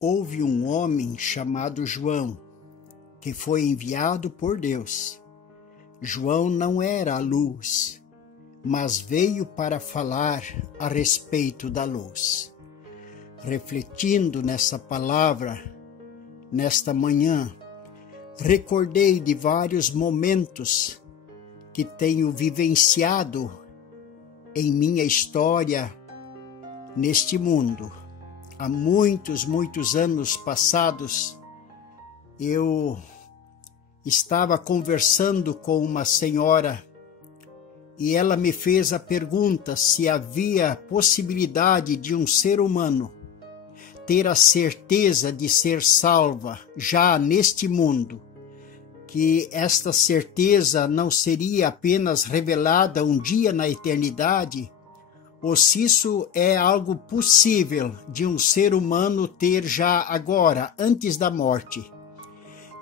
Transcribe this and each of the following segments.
Houve um homem chamado João, que foi enviado por Deus. João não era a luz, mas veio para falar a respeito da luz. Refletindo nessa palavra, nesta manhã, recordei de vários momentos que tenho vivenciado em minha história neste mundo. Há muitos anos passados, eu estava conversando com uma senhora e ela me fez a pergunta se havia possibilidade de um ser humano ter a certeza de ser salva já neste mundo, que esta certeza não seria apenas revelada um dia na eternidade, ou se isso é algo possível de um ser humano ter já agora, antes da morte.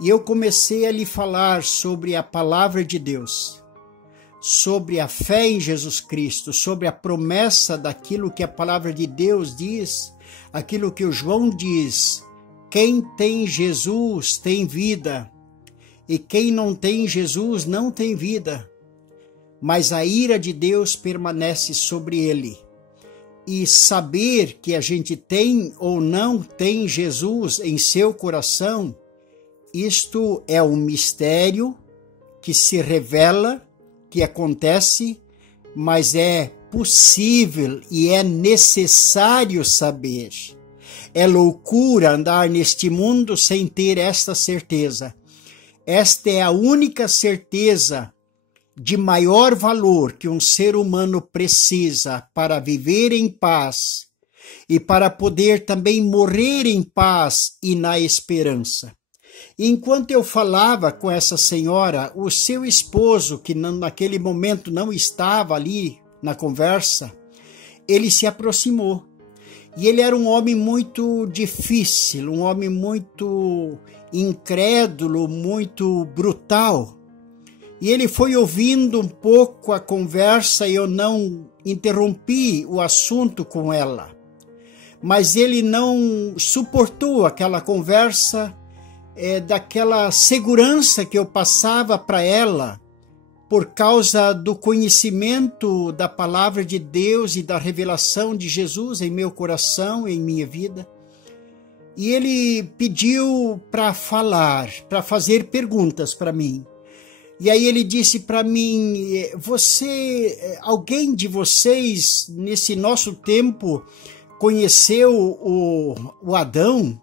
E eu comecei a lhe falar sobre a palavra de Deus, sobre a fé em Jesus Cristo, sobre a promessa daquilo que a palavra de Deus diz, aquilo que o João diz: quem tem Jesus tem vida, e quem não tem Jesus não tem vida, mas a ira de Deus permanece sobre ele. E saber que a gente tem ou não tem Jesus em seu coração, isto é um mistério que se revela, que acontece, mas é possível e é necessário saber. É loucura andar neste mundo sem ter esta certeza. Esta é a única certeza de maior valor que um ser humano precisa para viver em paz e para poder também morrer em paz e na esperança. Enquanto eu falava com essa senhora, o seu esposo, que naquele momento não estava ali na conversa, ele se aproximou. E ele era um homem muito difícil, um homem muito incrédulo, muito brutal. E ele foi ouvindo um pouco a conversa e eu não interrompi o assunto com ela. Mas ele não suportou aquela conversa, daquela segurança que eu passava para ela, por causa do conhecimento da palavra de Deus e da revelação de Jesus em meu coração, em minha vida. E ele pediu para falar, para fazer perguntas para mim. E aí ele disse para mim: alguém de vocês, nesse nosso tempo, conheceu o Adão,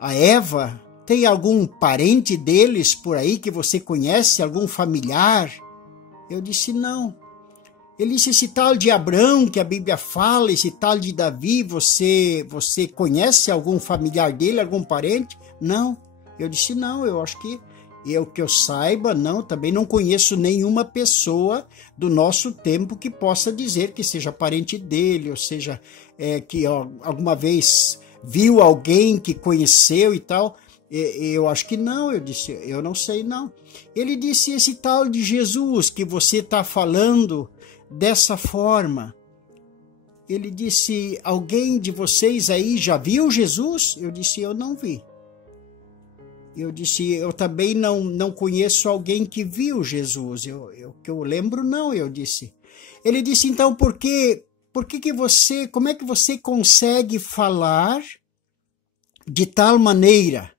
a Eva? Tem algum parente deles por aí que você conhece, algum familiar? Eu disse: não. Ele disse: esse tal de Abraão que a Bíblia fala, esse tal de Davi, você conhece algum familiar dele, algum parente? Não. Eu disse: não, eu acho que eu saiba, não, também não conheço nenhuma pessoa do nosso tempo que possa dizer que seja parente dele, ou seja, que alguma vez viu alguém que conheceu e tal. Eu acho que não. Eu disse: eu não sei, não. Ele disse: esse tal de Jesus que você está falando dessa forma. Ele disse: alguém de vocês aí já viu Jesus? Eu disse: eu não vi. Eu disse: eu também não conheço alguém que viu Jesus. Que eu lembro, não, eu disse. Ele disse: então, como é que você consegue falar de tal maneira,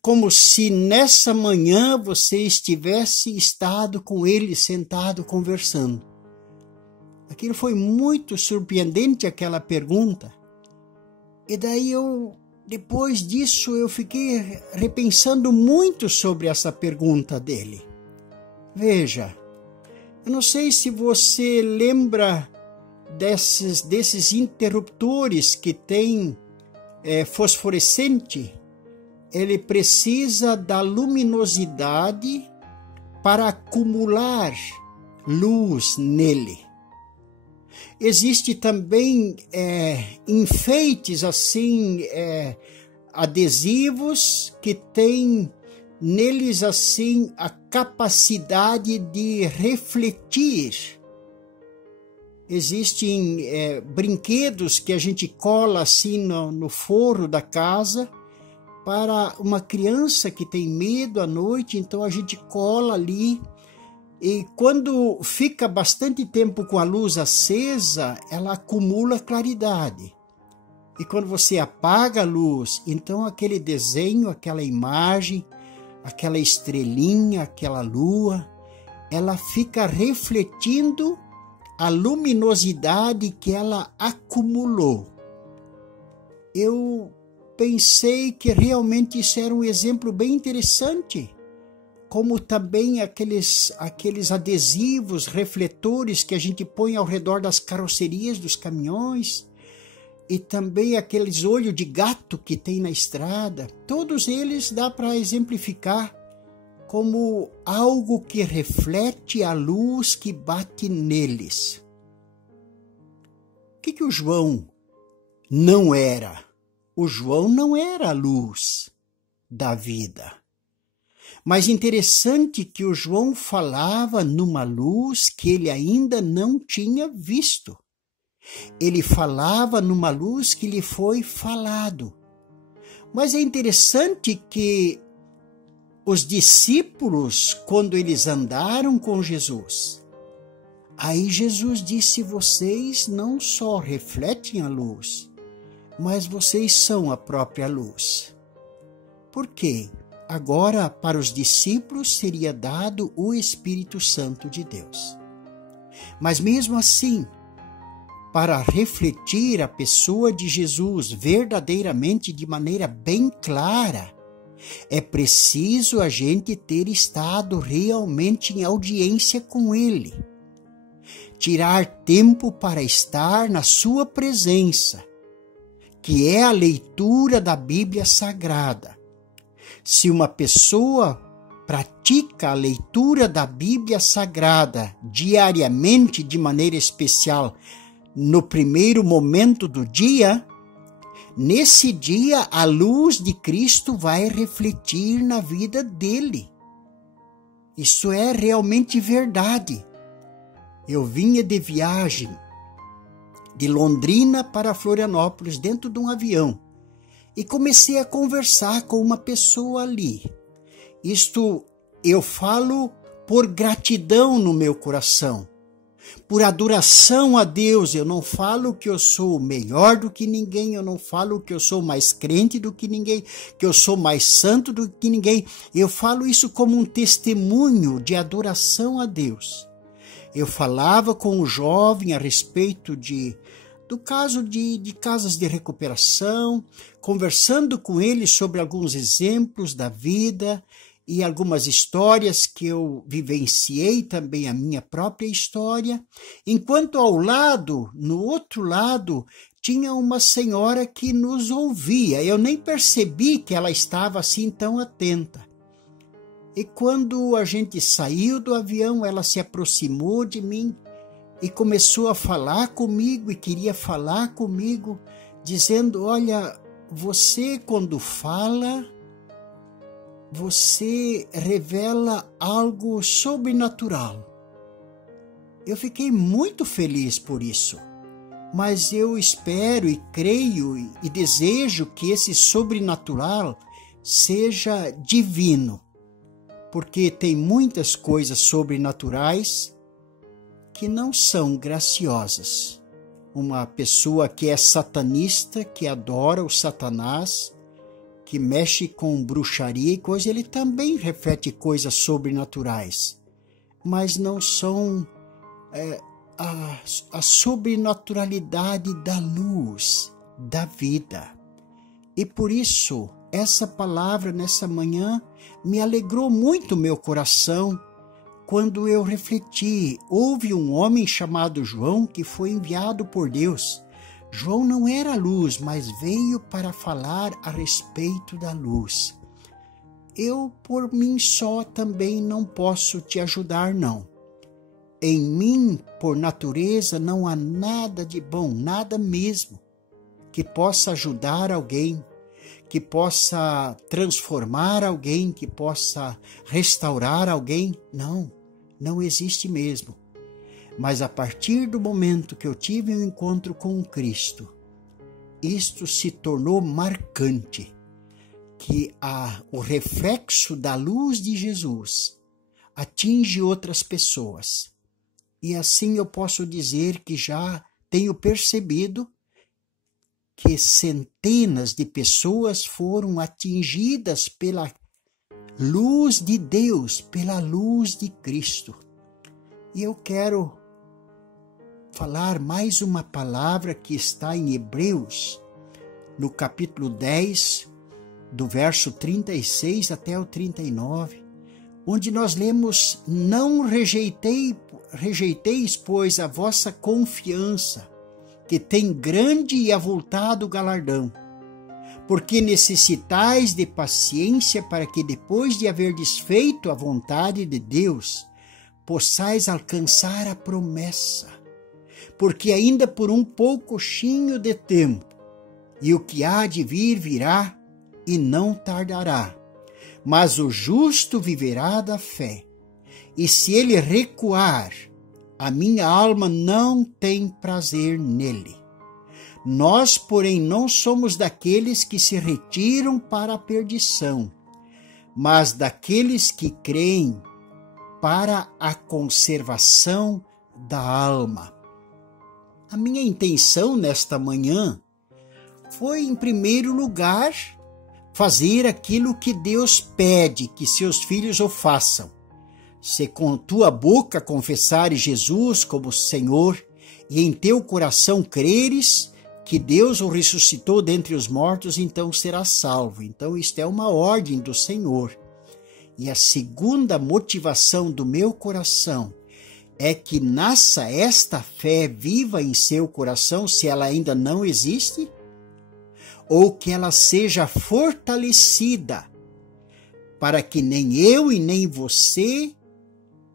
como se nessa manhã você estivesse estado com ele sentado conversando? Aquilo foi muito surpreendente, aquela pergunta. E daí depois disso, eu fiquei repensando muito sobre essa pergunta dele. Veja, eu não sei se você lembra desses interruptores que tem fosforescente. Ele precisa da luminosidade para acumular luz nele. Existe também enfeites assim, adesivos que têm neles assim a capacidade de refletir Existem brinquedos que a gente cola assim no forro da casa para uma criança que tem medo à noite, então a gente cola ali. E quando fica bastante tempo com a luz acesa, ela acumula claridade. E quando você apaga a luz, então aquele desenho, aquela imagem, aquela estrelinha, aquela lua, ela fica refletindo a luminosidade que ela acumulou. Eu pensei que realmente isso era um exemplo bem interessante, como também aqueles adesivos, refletores que a gente põe ao redor das carrocerias dos caminhões, e também aqueles olhos de gato que tem na estrada. Todos eles dá para exemplificar como algo que reflete a luz que bate neles. O que o João não era? O João não era a luz da vida. Mas interessante que o João falava numa luz que ele ainda não tinha visto. Ele falava numa luz que lhe foi falado. Mas é interessante que os discípulos, quando eles andaram com Jesus, aí Jesus disse: vocês não só refletem a luz, mas vocês são a própria luz. Por quê? Agora, para os discípulos seria dado o Espírito Santo de Deus. Mas mesmo assim, para refletir a pessoa de Jesus verdadeiramente de maneira bem clara, é preciso a gente ter estado realmente em audiência com Ele. Tirar tempo para estar na sua presença, que é a leitura da Bíblia Sagrada. Se uma pessoa pratica a leitura da Bíblia Sagrada diariamente, de maneira especial, no primeiro momento do dia, nesse dia a luz de Cristo vai refletir na vida dele. Isso é realmente verdade. Eu vinha de viagem de Londrina para Florianópolis dentro de um avião e comecei a conversar com uma pessoa ali. Isto eu falo por gratidão no meu coração, por adoração a Deus. Eu não falo que eu sou melhor do que ninguém, eu não falo que eu sou mais crente do que ninguém, que eu sou mais santo do que ninguém. Eu falo isso como um testemunho de adoração a Deus. Eu falava com o jovem a respeito do caso de casas de recuperação, conversando com ele sobre alguns exemplos da vida e algumas histórias que eu vivenciei, também a minha própria história, enquanto ao lado, no outro lado, tinha uma senhora que nos ouvia. Eu nem percebi que ela estava assim tão atenta. E quando a gente saiu do avião, ela se aproximou de mim e começou a falar comigo e queria falar comigo, dizendo: olha, você quando fala, você revela algo sobrenatural. Eu fiquei muito feliz por isso, mas eu espero e creio e desejo que esse sobrenatural seja divino, porque tem muitas coisas sobrenaturais que não são graciosas. Uma pessoa que é satanista, que adora o Satanás, que mexe com bruxaria e coisa, ele também reflete coisas sobrenaturais, mas não são a sobrenaturalidade da luz, da vida. E por isso, essa palavra nessa manhã me alegrou muito meu coração, quando eu refleti. Houve um homem chamado João que foi enviado por Deus. João não era luz, mas veio para falar a respeito da luz. Eu, por mim só, também não posso te ajudar, não. Em mim, por natureza, não há nada de bom, nada mesmo, que possa ajudar alguém, que possa transformar alguém, que possa restaurar alguém. Não, não existe mesmo. Mas a partir do momento que eu tive um encontro com Cristo, isto se tornou marcante, que o reflexo da luz de Jesus atinge outras pessoas. E assim eu posso dizer que já tenho percebido que centenas de pessoas foram atingidas pela luz de Deus, pela luz de Cristo. E eu quero falar mais uma palavra que está em Hebreus, no capítulo 10, do verso 36 até o 39, onde nós lemos: não rejeiteis, pois, a vossa confiança, que tem grande e avultado galardão, porque necessitais de paciência para que, depois de haver desfeito a vontade de Deus, possais alcançar a promessa. Porque ainda por um poucochinho de tempo, e o que há de vir virá, e não tardará. Mas o justo viverá da fé. E se ele recuar, a minha alma não tem prazer nele. Nós, porém, não somos daqueles que se retiram para a perdição, mas daqueles que creem para a conservação da alma. A minha intenção nesta manhã foi, em primeiro lugar, fazer aquilo que Deus pede que seus filhos o façam. Se com tua boca confessares Jesus como Senhor e em teu coração creres que Deus o ressuscitou dentre os mortos, então serás salvo. Então isto é uma ordem do Senhor. E a segunda motivação do meu coração é que nasça esta fé viva em seu coração, se ela ainda não existe, ou que ela seja fortalecida, para que nem eu e nem você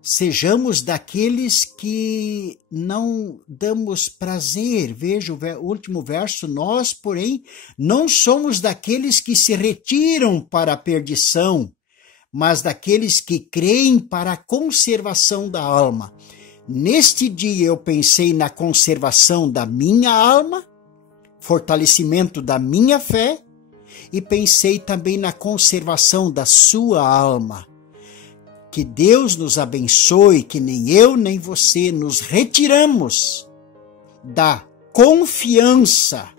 sejamos daqueles que não damos prazer. Veja o último verso: nós, porém, não somos daqueles que se retiram para a perdição, mas daqueles que creem para a conservação da alma. Neste dia eu pensei na conservação da minha alma, fortalecimento da minha fé, e pensei também na conservação da sua alma. Que Deus nos abençoe, que nem eu nem você nos retiramos da confiança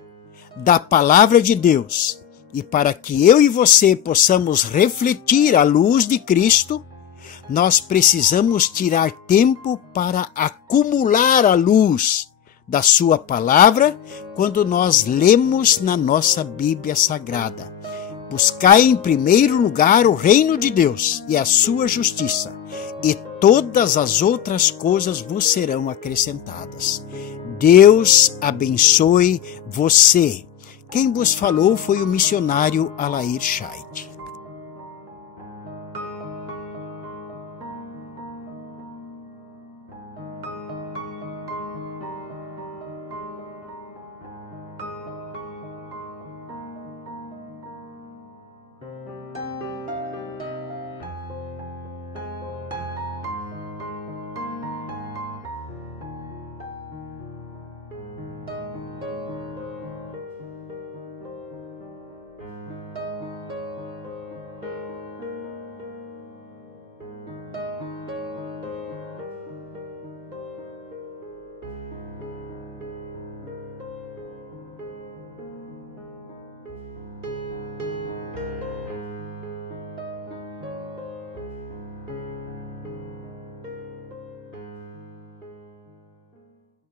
da palavra de Deus. E para que eu e você possamos refletir a luz de Cristo, nós precisamos tirar tempo para acumular a luz da sua palavra quando nós lemos na nossa Bíblia Sagrada. Buscai em primeiro lugar o reino de Deus e a sua justiça, e todas as outras coisas vos serão acrescentadas. Deus abençoe você. Quem vos falou foi o missionário Alair Scheid.